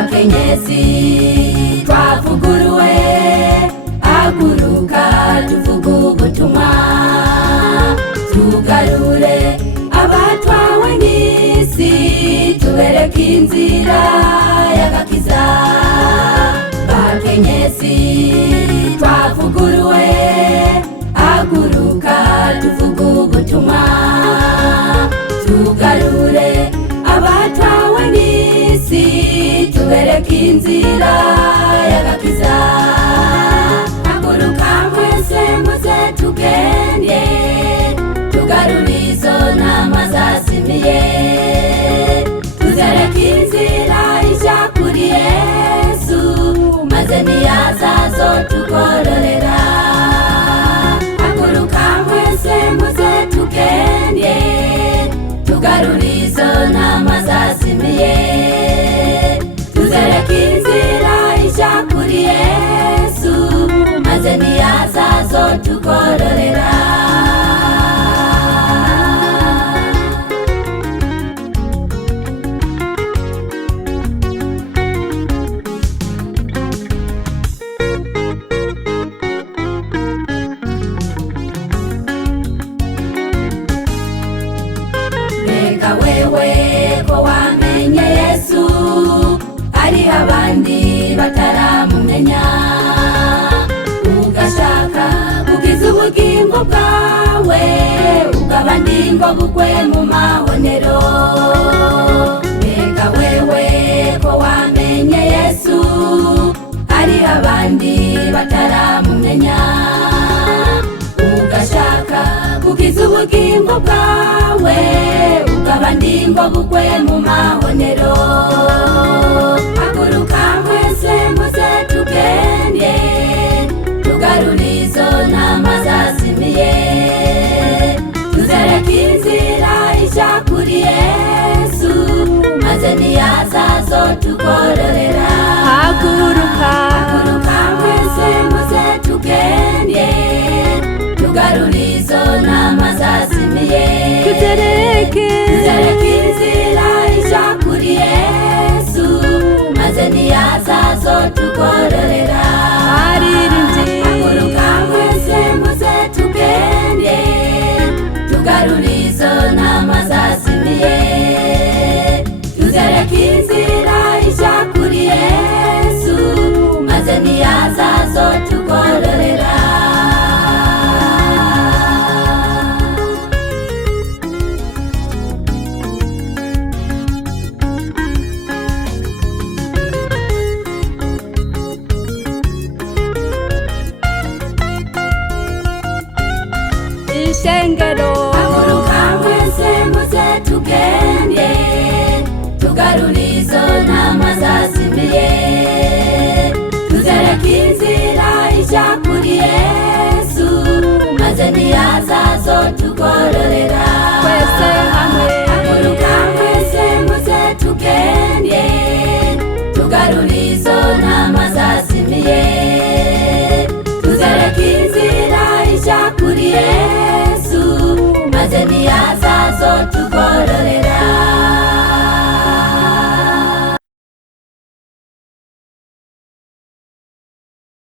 Bakenyezi twavuguruwe, haguruka tuvuge ubutumwa, tugarure abatwawe n'isi, tubereke inzira y'agakiza. Bakenyezi twavuguruwe, haguruka tuvuge ubutumwa, tugarure abatwawe n'isi, tubereke inzira y'agakiza. Haguruka mwese muze tugende, tugarure izo ntama zazimiye, tuzereke inzira ija kuri Yesu, maze niyaza azotugororera. Haguruka mwese muze tugende, tugarure izo ntama zazimiye, tuzereke inzira ija kuri Yesu, maze niyaza azotugororera. Reka wewe ko wamenye Yesu, hariho abandi bataramumenya, ugashaka kugiza ubugingo bwawe, ubw'abandi ngo bugwe mu mahonero. Reka wewe ko wamenye Yesu, hariho abandi bataramumenya, ugashaka kugiza ubugingo bwawe, ubw'abandi ngo bugwe mu mahonero. Haguruka mwese muze tugende, tugarure izo ntama zazimiye, tuzereke inzira ija kuri Yesu, maze niyaza azotugororera. Haguruka mwese muze tugende, tugarure izo ntama zazimiye, tuzereke inzira ija kuri Yesu, maze niyaza azotugororera. Haguruka mwese muze tugende, tugarure izo ntama zazimiye, tuzereke inzira ija kuri Yesu, maze niyaza azotugororera. ishengero. Haguruka mwese muze tugende, tugarure